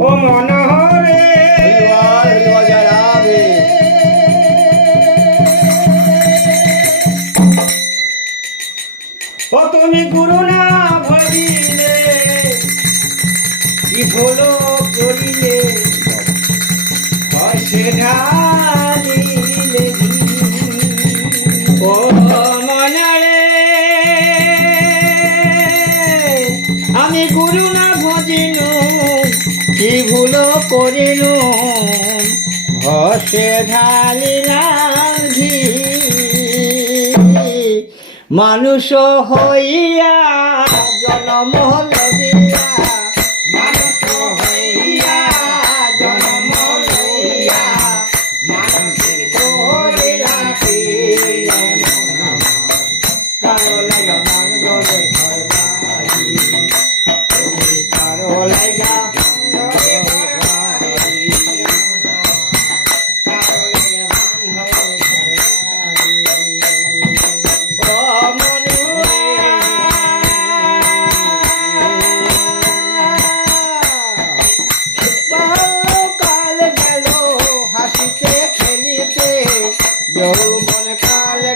ও মন হরে তুমি গুরু না ভাবিলে কি বলো আমি গুরু না ভজেন কি ভুল করিল ভসে ঢালিলাম মানুষ হইয়া জনমহল Yo, wanna call it.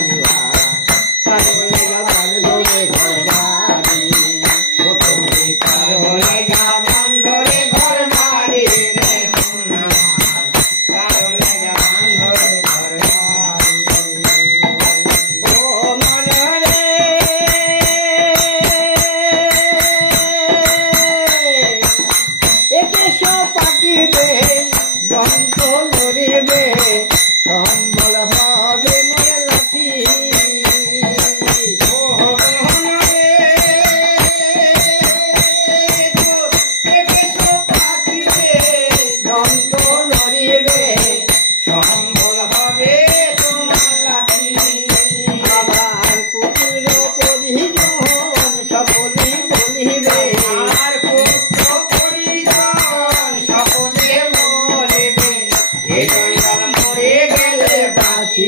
বন্ধ রে